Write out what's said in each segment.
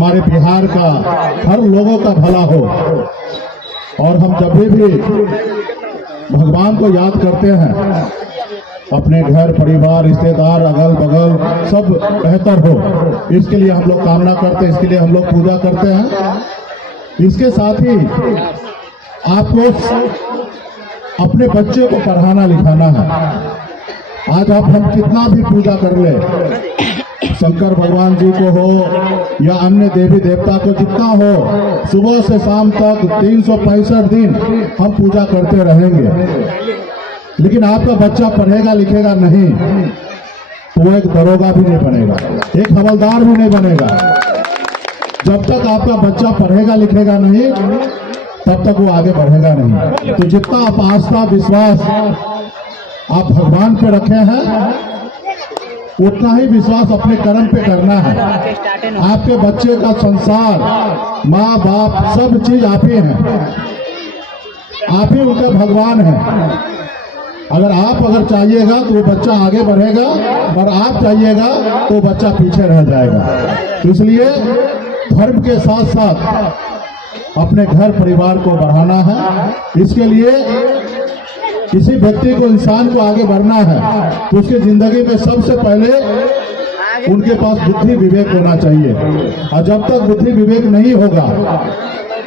हमारे बिहार का हर लोगों का भला हो। और हम जब भी भगवान को याद करते हैं, अपने घर परिवार रिश्तेदार अगल बगल सब बेहतर हो, इसके लिए हम लोग कामना करते हैं, इसके लिए हम लोग पूजा करते हैं। इसके साथ ही आपको अपने बच्चे को पढ़ाना लिखाना है। आज आप हम कितना भी पूजा कर ले, शंकर भगवान जी को हो या अन्य देवी देवता को जितना हो, सुबह से शाम तक 365 दिन हम पूजा करते रहेंगे। लेकिन आपका बच्चा पढ़ेगा लिखेगा नहीं तो वो एक दरोगा भी नहीं बनेगा, एक हवलदार भी नहीं बनेगा। जब तक आपका बच्चा पढ़ेगा लिखेगा नहीं तब तक वो आगे बढ़ेगा नहीं। तो जितना आप आस्था विश्वास आप भगवान पे रखे हैं, उतना ही विश्वास अपने कर्म पे करना है। आपके बच्चे का संसार, माँ बाप सब चीज आप ही हैं, आप ही उनका भगवान है। अगर चाहिएगा तो वो बच्चा आगे बढ़ेगा, और आप चाहिएगा तो बच्चा पीछे रह जाएगा। तो इसलिए धर्म के साथ साथ अपने घर परिवार को बढ़ाना है। इसके लिए किसी व्यक्ति को, इंसान को आगे बढ़ना है तो उसकी जिंदगी में सबसे पहले उनके पास बुद्धि विवेक होना चाहिए। और जब तक बुद्धि विवेक नहीं होगा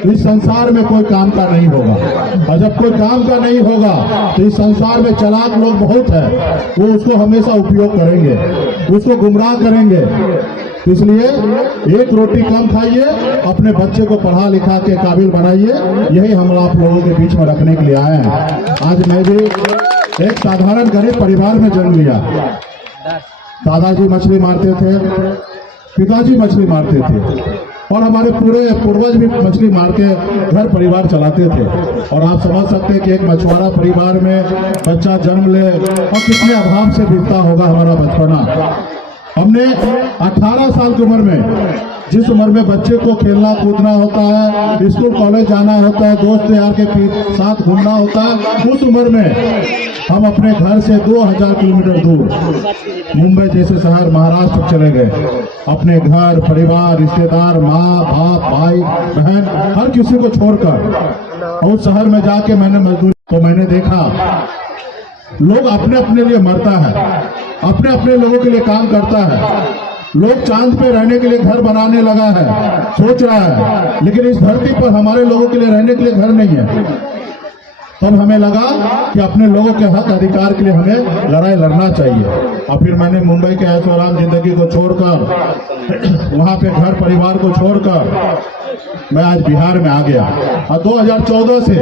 तो इस संसार में कोई काम का नहीं होगा। और जब कोई काम का नहीं होगा तो इस संसार में चालाक लोग बहुत है, वो उसको हमेशा उपयोग करेंगे, उसको गुमराह करेंगे। तो इसलिए एक रोटी कम खाइए, अपने बच्चे को पढ़ा लिखा के काबिल बनाइए। यही हम आप लोगों के बीच में रखने के लिए आए हैं। आज मैं भी एक साधारण गरीब परिवार में जन्म लिया। दादाजी मछली मारते थे, पिताजी मछली मारते थे, और हमारे पूरे पूर्वज भी मछली मार के घर परिवार चलाते थे। और आप समझ सकते हैं कि एक मछुआरा परिवार में बच्चा जन्म ले और कितने अभाव से बीतता होगा हमारा बचपना। हमने 18 साल की उम्र में, जिस उम्र में बच्चे को खेलना कूदना होता है, स्कूल कॉलेज जाना होता है, दोस्त यार के साथ घूमना होता है, उस उम्र में हम अपने घर से 2000 किलोमीटर दूर मुंबई जैसे शहर महाराष्ट्र चले गए। अपने घर परिवार रिश्तेदार माँ बाप भाई बहन हर किसी को छोड़कर, और उस शहर में जाके मैंने मजदूरी, तो मैंने देखा लोग अपने अपने लिए मरता है, अपने अपने लोगों के लिए काम करता है। लोग चांद पे रहने के लिए घर बनाने लगा है, सोच रहा है, लेकिन इस धरती पर हमारे लोगों के लिए रहने के लिए घर नहीं है। तब हमें लगा कि अपने लोगों के हक अधिकार के लिए हमें लड़ाई लड़ना चाहिए। और फिर मैंने मुंबई के ऐशो आराम जिंदगी को छोड़कर, वहां पे घर परिवार को छोड़कर मैं आज बिहार में आ गया। और 2014 से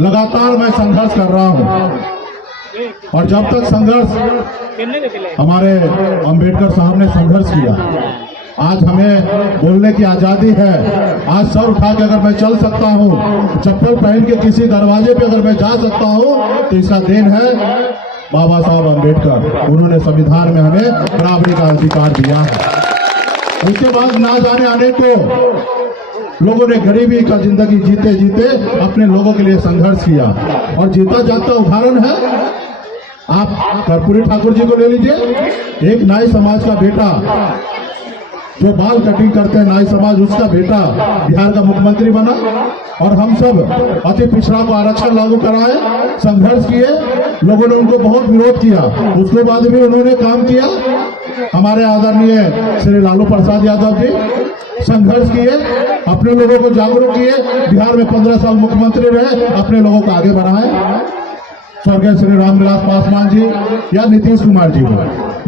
लगातार मैं संघर्ष कर रहा हूं। और जब तक संघर्ष, हमारे अंबेडकर साहब ने संघर्ष किया, आज हमें बोलने की आजादी है। आज सर उठा के अगर मैं चल सकता हूँ, चप्पल पहन के किसी दरवाजे पे अगर मैं जा सकता हूँ, तो इसका देन है बाबा साहब अंबेडकर। उन्होंने संविधान में हमें बराबरी का अधिकार दिया है। उसके बाद ना जाने आने को लोगों ने गरीबी का जिंदगी जीते जीते अपने लोगों के लिए संघर्ष किया। और जीता जाता उदाहरण है, आप कर्पूरी ठाकुर जी को ले लीजिए। एक नाई समाज का बेटा जो बाल कटिंग करते हैं, नाई समाज, उसका बेटा बिहार का मुख्यमंत्री बना। और हम सब अति पिछड़ा को आरक्षण लागू कराए, संघर्ष किए, लोगों ने उनको बहुत विरोध किया, उसके बाद भी उन्होंने काम किया। हमारे आदरणीय श्री लालू प्रसाद यादव जी संघर्ष किए, अपने लोगों को जागरूक किए, बिहार में 15 साल मुख्यमंत्री रहे, अपने लोगों को आगे बढ़ाए। स्वर्गीय श्री रामविलास पासवान जी या नीतीश कुमार जी हो,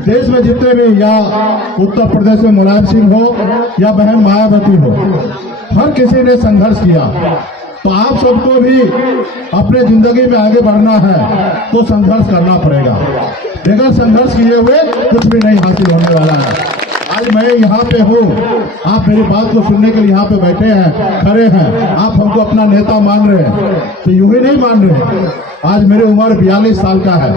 देश में जितने भी, या उत्तर प्रदेश में मुलायम सिंह हो या बहन मायावती हो, हर किसी ने संघर्ष किया। तो आप सबको भी अपने जिंदगी में आगे बढ़ना है तो संघर्ष करना पड़ेगा। बगैर संघर्ष किए हुए कुछ भी नहीं हासिल होने वाला है। आज मैं यहाँ पे हूँ, आप मेरी बात को सुनने के लिए यहाँ पे बैठे हैं, खड़े हैं, आप हमको अपना नेता मान रहे हैं, तो यूं ही नहीं मान रहे। आज मेरी उम्र 42 साल का है,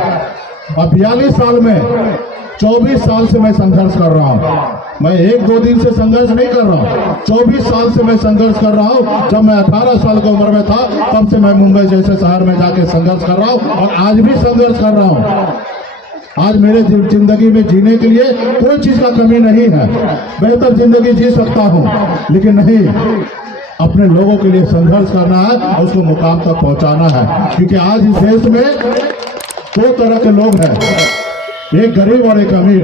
और 42 साल में 24 साल से मैं संघर्ष कर रहा हूँ। मैं 1-2 दिन से संघर्ष नहीं कर रहा हूँ, 24 साल से मैं संघर्ष कर रहा हूँ। जब मैं 18 साल की उम्र में था, तब से मैं मुंबई जैसे शहर में जाके संघर्ष कर रहा हूँ, और आज भी संघर्ष कर रहा हूँ। आज मेरे जिंदगी में जीने के लिए कोई चीज का कमी नहीं है, बेहतर जिंदगी जी सकता हूं, लेकिन नहीं, अपने लोगों के लिए संघर्ष करना है और उसको मुकाम तक पहुंचाना है। क्योंकि आज इस देश में दो तरह के लोग हैं, एक गरीब और एक अमीर।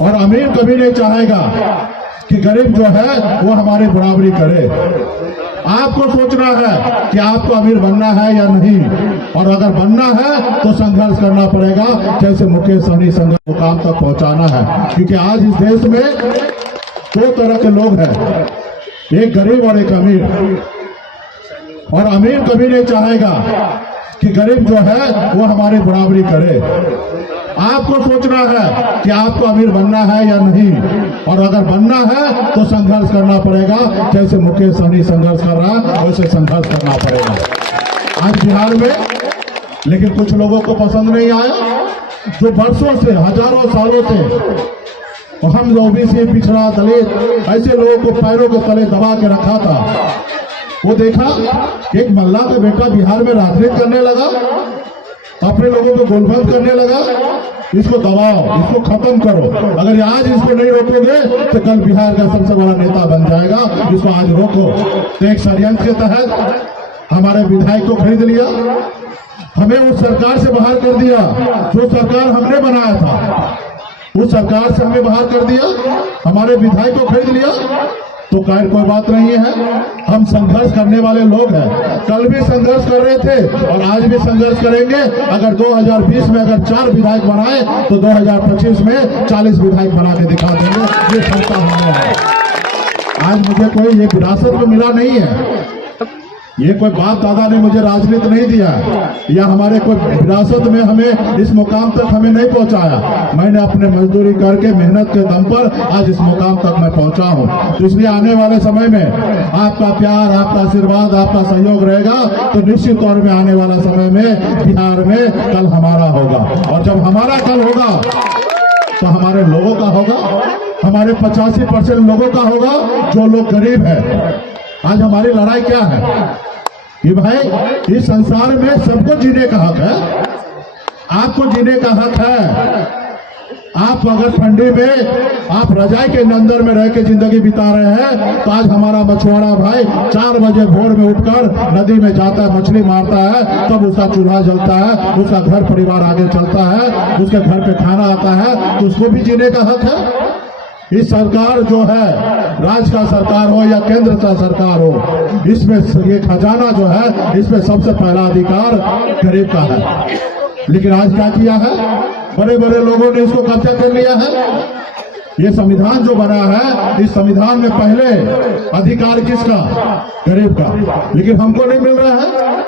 और अमीर कभी नहीं चाहेगा कि गरीब जो है वो हमारी बराबरी करे। आपको सोचना है कि आपको अमीर बनना है या नहीं, और अगर बनना है तो संघर्ष करना पड़ेगा, जैसे मुकेश सहनी संघर्ष मुकाम तक पहुंचाना है। क्योंकि आज इस देश में दो तरह के लोग हैं, एक गरीब और एक अमीर। और अमीर कभी नहीं चाहेगा कि गरीब जो है वो हमारी बराबरी करे। आपको सोचना है कि आपको अमीर बनना है या नहीं, और अगर बनना है तो संघर्ष करना पड़ेगा, जैसे मुकेश सहनी संघर्ष कर रहा है वैसे संघर्ष करना पड़ेगा। आज बिहार में लेकिन कुछ लोगों को पसंद नहीं आया, जो वर्षों से हजारों सालों से और हम ओबीसी, पिछड़ा, दलित ऐसे लोगों को पैरों के तले दबा के रखा था, वो देखा कि एक मल्ला का बेटा बिहार में राजनीति करने लगा, अपने लोगों को गोलबंद करने लगा। इसको दबाओ, इसको खत्म करो। अगर आज इसको नहीं रोकोगे तो कल बिहार का सबसे बड़ा नेता बन जाएगा। इसको आज रोको। तो एक षड्यंत्र के तहत हमारे विधायक को खरीद लिया, हमें उस सरकार से बाहर कर दिया जो सरकार हमने बनाया था, उस सरकार से हमें बाहर कर दिया, हमारे विधायक को खरीद लिया। तो कोई बात नहीं है, हम संघर्ष करने वाले लोग हैं। कल भी संघर्ष कर रहे थे और आज भी संघर्ष करेंगे। अगर 2020 में अगर 4 विधायक बनाए तो 2025 में 40 विधायक बना के दिखा देंगे। ये क्षमता हमें है। आज मुझे कोई ये विरासत में मिला नहीं है, ये कोई बाप दादा ने मुझे राजनीति नहीं दिया, या हमारे कोई विरासत में हमें इस मुकाम तक हमें नहीं पहुंचाया। मैंने अपने मजदूरी करके मेहनत के दम पर आज इस मुकाम तक मैं पहुंचा हूं। तो इसलिए आने वाले समय में आपका प्यार, आपका आशीर्वाद, आपका सहयोग रहेगा तो निश्चित तौर में आने वाला समय में बिहार में कल हमारा होगा। और जब हमारा कल होगा तो हमारे लोगों का होगा, हमारे 85% लोगों का होगा जो लोग गरीब है। आज हमारी लड़ाई क्या है कि भाई इस संसार में सबको जीने का हक है, आपको जीने का हक है। आप अगर ठंडी में आप रजाई के अंदर में रह के जिंदगी बिता रहे हैं, तो आज हमारा मछुआरा भाई 4 बजे भोर में उठकर नदी में जाता है, मछली मारता है, तब उसका चूल्हा जलता है, उसका घर परिवार आगे चलता है, उसके घर पे खाना आता है, तो उसको भी जीने का हक है। इस सरकार जो है, राज्य का सरकार हो या केंद्र का सरकार हो, इसमें ये खजाना जो है, इसमें सबसे पहला अधिकार गरीब का है। लेकिन आज क्या किया है, बड़े बड़े लोगों ने इसको कब्जा कर लिया है। ये संविधान जो बना है, इस संविधान में पहले अधिकार किसका? गरीब का। लेकिन हमको नहीं मिल रहा है।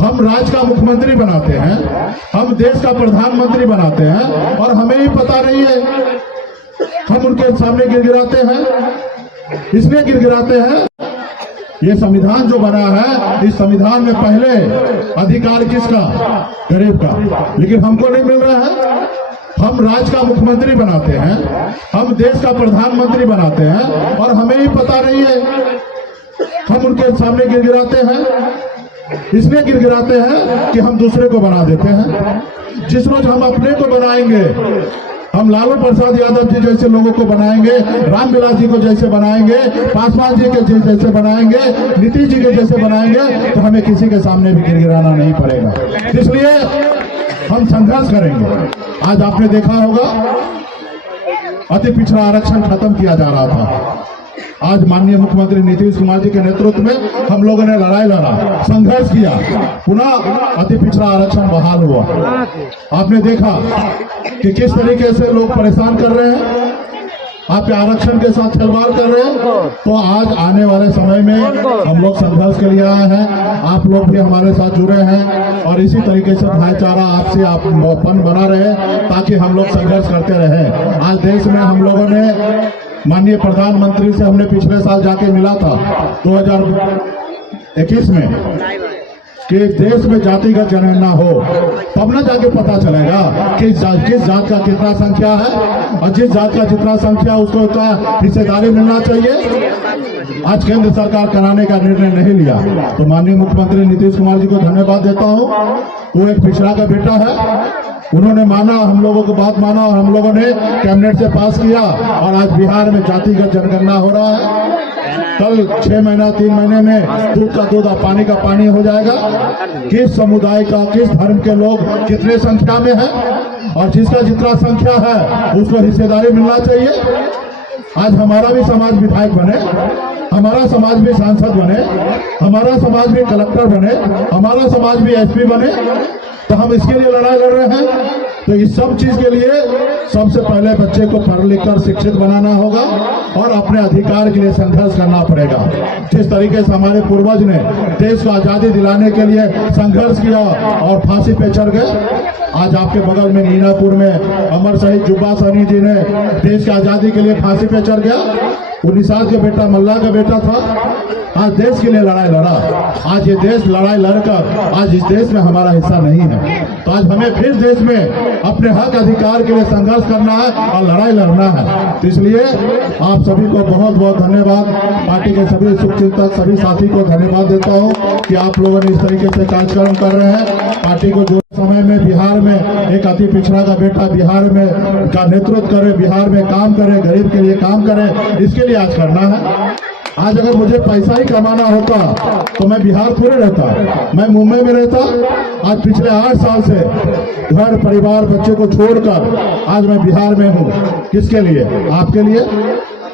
हम राज्य का मुख्यमंत्री बनाते हैं, हम देश का प्रधानमंत्री बनाते हैं, और हमें ही पता नहीं है। हम उनके सामने गिड़गिड़ाते हैं। इसलिए गिड़गिड़ाते हैं, ये संविधान जो बना है, इस संविधान में पहले अधिकार किसका? गरीब का। लेकिन हमको नहीं मिल रहा है। हम राज्य का मुख्यमंत्री बनाते हैं, हम देश का प्रधानमंत्री बनाते हैं, और हमें ही पता नहीं है। हम उनके सामने गिड़गिड़ाते हैं। इसलिए गिड़गिड़ाते हैं कि हम दूसरे को बना देते हैं। जिस रोज हम अपने को बनाएंगे, हम लालू प्रसाद यादव जी जैसे लोगों को बनाएंगे, रामविलास जी को जैसे बनाएंगे, पासवान जी के जैसे बनाएंगे, नीतीश जी के जैसे बनाएंगे, तो हमें किसी के सामने भी गिड़गिड़ाना नहीं पड़ेगा। इसलिए हम संघर्ष करेंगे। आज आपने देखा होगा अति पिछड़ा आरक्षण खत्म किया जा रहा था। आज माननीय मुख्यमंत्री नीतीश कुमार जी के नेतृत्व में हम लोगों ने लड़ाई लड़ा, संघर्ष किया, पुनः अति पिछड़ा आरक्षण बहाल हुआ। आपने देखा कि किस तरीके से लोग परेशान कर रहे हैं, आप आरक्षण के साथ खिलवाड़ कर रहे हैं। तो आज आने वाले समय में हम लोग संघर्ष के लिए आए हैं, आप लोग भी हमारे साथ जुड़े हैं, और इसी तरीके से भाईचारा आपसे आपन बना रहे, ताकि हम लोग संघर्ष करते रहे। आज देश में हम लोगों ने माननीय प्रधानमंत्री से हमने पिछले साल जाके मिला था 2021 में, कि देश में जातिगत जनगणना हो, तब ना जाके पता चलेगा कि किस जात का कितना संख्या है, और जिस जात का जितना संख्या उसको उतना हिस्सेदारी मिलना चाहिए। आज केंद्र सरकार कराने का निर्णय नहीं लिया। तो माननीय मुख्यमंत्री नीतीश कुमार जी को धन्यवाद देता हूँ। वो एक पिछड़ा का बेटा है, उन्होंने माना, हम लोगों की बात माना और हम लोगों ने कैबिनेट से पास किया और आज बिहार में जातिगत जनगणना हो रहा है। कल 6 महीना 3 महीने में दूध का दूध और पानी का पानी हो जाएगा। किस समुदाय का, किस धर्म के लोग कितने संख्या में है और जिसका जितना संख्या है उसको हिस्सेदारी मिलना चाहिए। आज हमारा भी समाज विधायक बने, हमारा समाज भी सांसद बने, हमारा समाज भी कलेक्टर बने, हमारा समाज भी एसपी बने, तो हम इसके लिए लड़ाई लड़ रहे हैं। तो इस सब चीज के लिए सबसे पहले बच्चे को पढ़ लिख कर शिक्षित बनाना होगा और अपने अधिकार के लिए संघर्ष करना पड़ेगा। जिस तरीके से हमारे पूर्वज ने देश को आजादी दिलाने के लिए संघर्ष किया और फांसी पे चढ़ गए, आज आपके बगल में मीनापुर में अमर शहीद जुब्बा सहनी जी ने देश की आजादी के लिए फांसी पे चढ़ गया। 19 साल का बेटा, मल्ला का बेटा था, आज देश के लिए लड़ाई लड़ा। आज ये देश लड़ाई लड़कर आज इस देश में हमारा हिस्सा नहीं है, तो आज हमें फिर देश में अपने हक अधिकार के लिए संघर्ष करना है और लड़ाई लड़ना है। तो इसलिए आप सभी को बहुत बहुत धन्यवाद, पार्टी के सभी शुभचिंतक, सभी साथी को धन्यवाद देता हूँ कि आप लोगों ने इस तरीके से कार्यक्रम कर रहे हैं। पार्टी को जो समय में बिहार में एक अति पिछड़ा का बेटा बिहार में का नेतृत्व करे, बिहार में काम करे, गरीब के लिए काम करे, इसके लिए आज करना है। आज अगर मुझे पैसा ही कमाना होता तो मैं बिहार थोड़े रहता, मैं मुंबई में रहता। आज पिछले 8 साल से घर परिवार बच्चे को छोड़कर आज मैं बिहार में हूँ। किसके लिए? आपके लिए।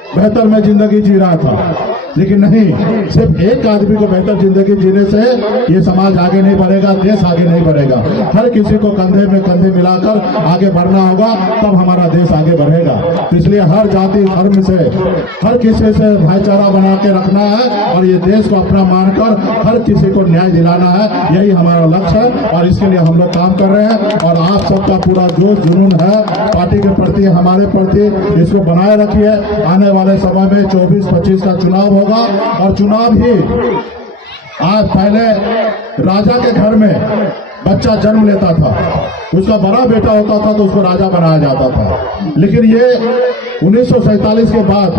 बेहतर मैं जिंदगी जी रहा था, लेकिन नहीं, सिर्फ एक आदमी को बेहतर जिंदगी जीने से ये समाज आगे नहीं बढ़ेगा, देश आगे नहीं बढ़ेगा। हर किसी को कंधे में कंधे मिलाकर आगे बढ़ना होगा, तब हमारा देश आगे बढ़ेगा। तो इसलिए हर जाति धर्म से, हर किसी से भाईचारा बना के रखना है और ये देश को अपना मानकर हर किसी को न्याय दिलाना है, यही हमारा लक्ष्य है और इसके लिए हम लोग काम कर रहे हैं। और आप सबका पूरा जोश जुनून है पार्टी के प्रति, हमारे प्रति, इसको बनाए रखिए। आने वाले समय में 24-25 का चुनाव होगा और चुनाव ही आज पहले राजा के घर में बच्चा जन्म लेता था, उसका बड़ा बेटा होता था तो उसको राजा बनाया जाता था। लेकिन ये 1947 के बाद,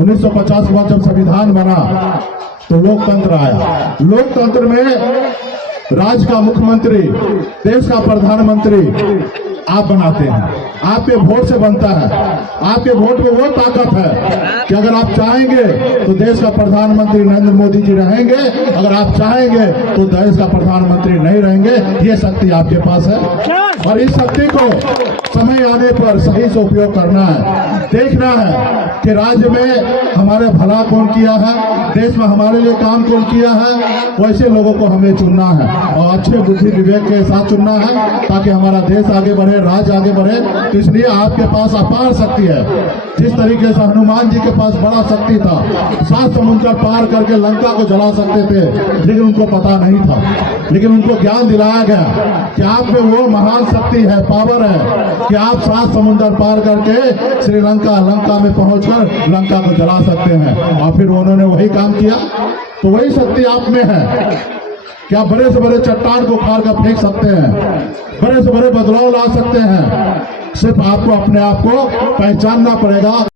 1950 के बाद जब संविधान बना तो लोकतंत्र आया। लोकतंत्र में राज्य का मुख्यमंत्री, देश का प्रधानमंत्री आप बनाते हैं, आपके वोट से बनता है। आपके वोट में वो ताकत है कि अगर आप चाहेंगे तो देश का प्रधानमंत्री नरेंद्र मोदी जी रहेंगे, अगर आप चाहेंगे तो देश का प्रधानमंत्री नहीं रहेंगे। ये शक्ति आपके पास है और इस शक्ति को समय आने पर सही से उपयोग करना है। देखना है कि राज्य में हमारे भला कौन किया है, देश में हमारे लिए काम कौन किया है, वैसे लोगों को हमें चुनना है और अच्छे बुद्धि विवेक के साथ चुनना है ताकि हमारा देश आगे बढ़े, राज्य आगे बढ़े। तो इसलिए आपके पास अपार शक्ति है। जिस तरीके से हनुमान जी के पास बड़ा शक्ति था, 7 समुद्र पार करके लंका को जला सकते थे, लेकिन उनको पता नहीं था। लेकिन उनको ज्ञान दिलाया गया कि आप में वो महान शक्ति है, पावर है कि आप 7 समुद्र पार करके श्रीलंका, लंका में पहुंचकर लंका को जला सकते हैं। और फिर उन्होंने वही काम किया। तो वही शक्ति आप में है कि आप बड़े से बड़े चट्टान को उखाड़ कर फेंक सकते हैं, बड़े से बड़े बदलाव ला सकते हैं। सिर्फ आपको अपने आप को पहचानना पड़ेगा।